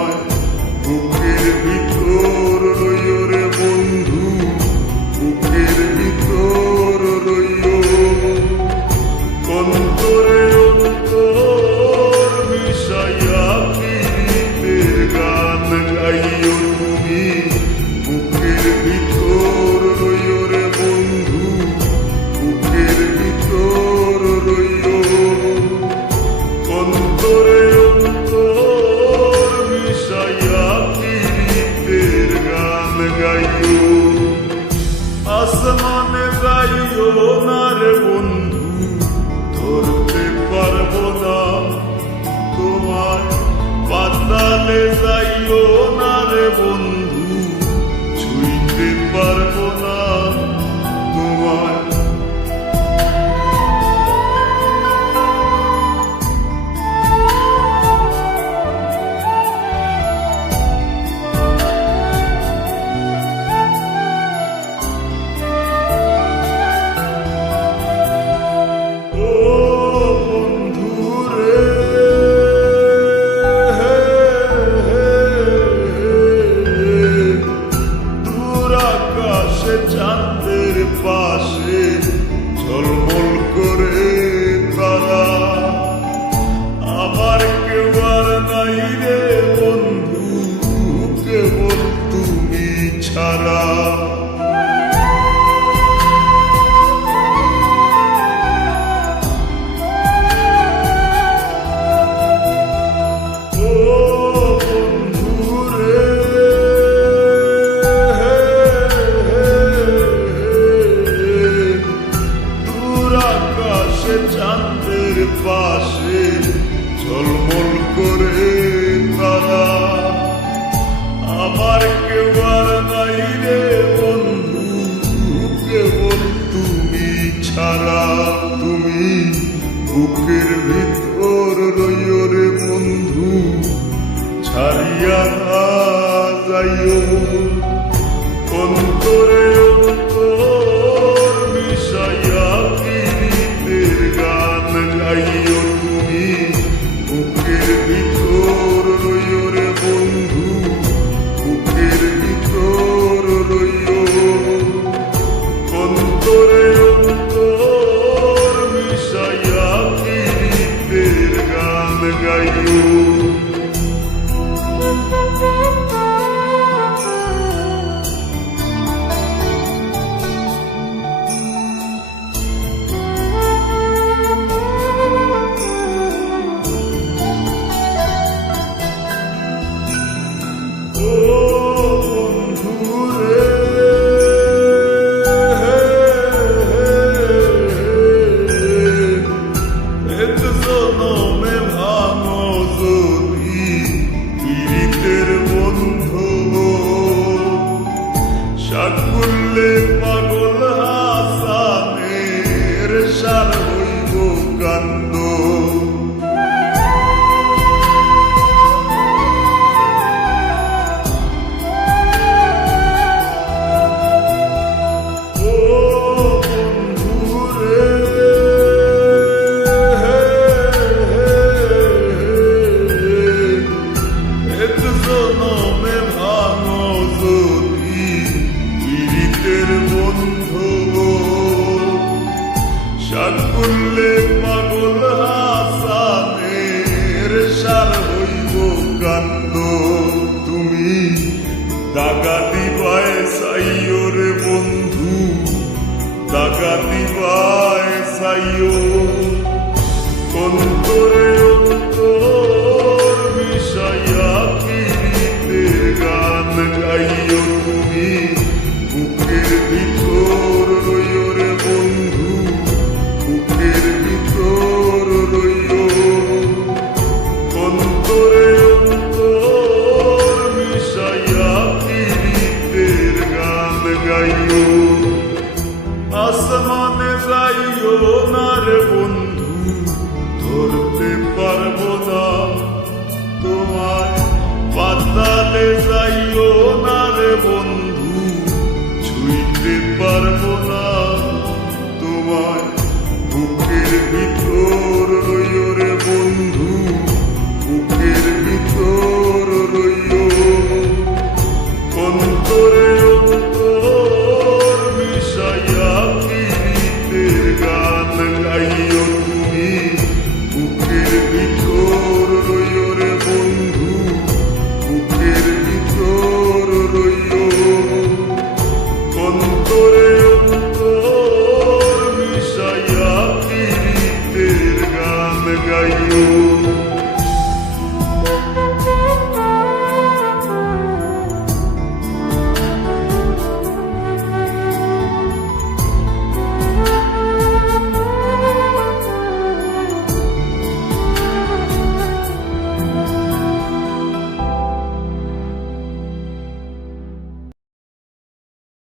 তোমায় বুকের ভিতর রইও রে বন্ধু, বুকের ভিতর রইও। অন্তরে অন্তর মিশাইয়া প্রীতের গান গাইও তুমি, বুকের ভিতর রইও রে বন্ধু, বুকের ভিতর রইও। অন্তরে অন্তর মিশাইয়া প্রীতের গান গাইও। আসমানে যাইও না রে বন্ধু, ধরতে পারবো না তোমায়। পাতালে যাইও না রে বন্ধু, ছুঁইতে পারবো না তোমায়। চাঁদের পাশে ঝলমল করে তারা, আমার কেউ আর নাই রে বন্ধু, কেবল তুমি ছাড়া। চাঁদের পাশে ঝলমল করে তারা, আমার কেউ আর নাই রে বন্ধু, কেবল তুমি ছাড়া। তুমি বুকের ভিতর রইও রে বন্ধু, ছাড়িয়া না যাইও। অন্তরে অন্তর মিশাইয়া প্রীতের গান গাইও তুমি, বুকের ভিতর রইও রে বন্ধু, বুকের ভিতর রইও। অন্তরে অন্তর মিশাইয়া প্রীতের গান গাইও। সাকুল্লে পাগল হাসানের সার হইব কান্দ, ও বন্ধুরে এক জনমে ভাঙো যদি পীড়িতের বন্ধু। সাকুল্লে পাগল হাসানের সার হইব কান্দ, তুমি দাগা দিবায় চাইও রে বন্ধু, দাগা দিবায় চাইও। অন্তরে অন্তর মিশাইয়া